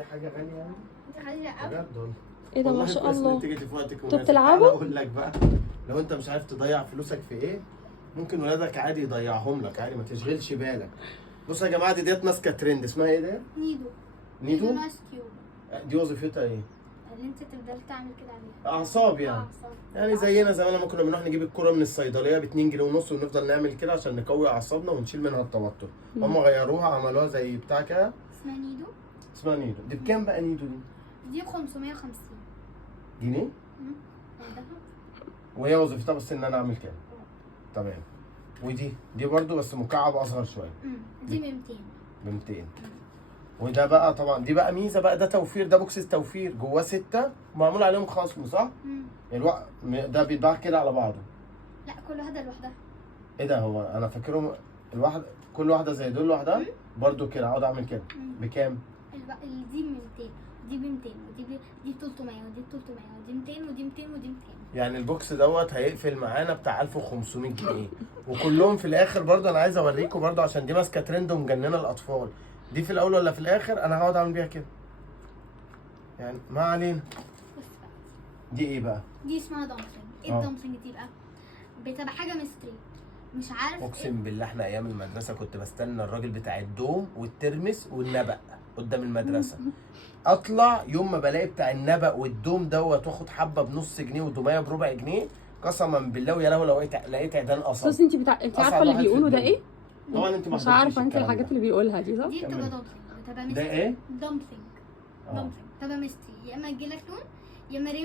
دي حاجه غاليه يعني. دي غاليه قوي بجد والله. ايه ده ما شاء الله. تيجي في وقتك انتوا مناسب. بتلعبوا؟ تعالى اقول لك بقى، لو انت مش عارف تضيع فلوسك في ايه، ممكن ولادك عادي يضيعهم لك عادي، ما تشغلش بالك. بصوا يا جماعه، ديت ماسكه ترند، اسمها ايه ده؟ نيدو. ماسكيو دي وظيفتها ايه؟ اللي انت تفضل تعمل كده عليها. اعصاب يعني. يعني زينا زمان لما كنا بنروح نجيب الكرة من الصيدليه ب 2 جنيه ونص ونفضل نعمل كده عشان نقوي اعصابنا ونشيل منها التوتر. هم غيروها عملوها زي بتاع كده. اسمها نيدو. اسمها نيدو. دي بكام بقى نيدو دي؟ دي 550 جنيه؟ وهي وظيفتها بس ان انا اعمل كده. تمام. ودي برضو بس مكعب اصغر شويه. دي ب 200. ب 200. وده بقى طبعا دي بقى ميزه بقى، ده توفير، ده بوكس توفير جواه 6 معمول عليهم خصم صح؟ ده بيتباع كده على بعضه. لا كل واحده لوحدها. ايه ده؟ هو انا فاكرهم الواحد كل واحده زي دول لوحدها برضو كده، اقعد اعمل كده. بكام؟ دي ب 200 ودي ب 200 ودي ب 300 ودي ب 300 ودي 200 ودي 200 ودي 200. يعني البوكس دوت هيقفل معانا بتاع 1500 جنيه وكلهم في الاخر برضو. انا عايز اوريكم برضو عشان دي ماسكه ترند ومجننه الاطفال. دي في الاول ولا في الاخر؟ انا هقعد اعمل بيها كده يعني، ما علينا. دي ايه بقى؟ دي اسمها دامبلينج. ايه الدامبلينج دي بقى؟ بتبقى حاجه مستري، مش عارف اقسم بالله احنا ايام المدرسه كنت بستنى الراجل بتاع الدوم والترمس والنبق قدام المدرسه. اطلع يوم ما بلاقي بتاع النبق والدوم دوت واخد حبه بنص جنيه ودوميه بربع جنيه، قسما بالله ويا لو لقيت عيدان قصب. بس انت عارفه اللي بيقولوا ده ايه؟ طبعا انت مش عارفه انت الحاجات اللي بيقولها دي صح؟ دي بتبقى دامبلينج، بتبقى مستري. ده ايه؟ دامبلينج بتبقى مستري، يا اما يجيلك لون يا اما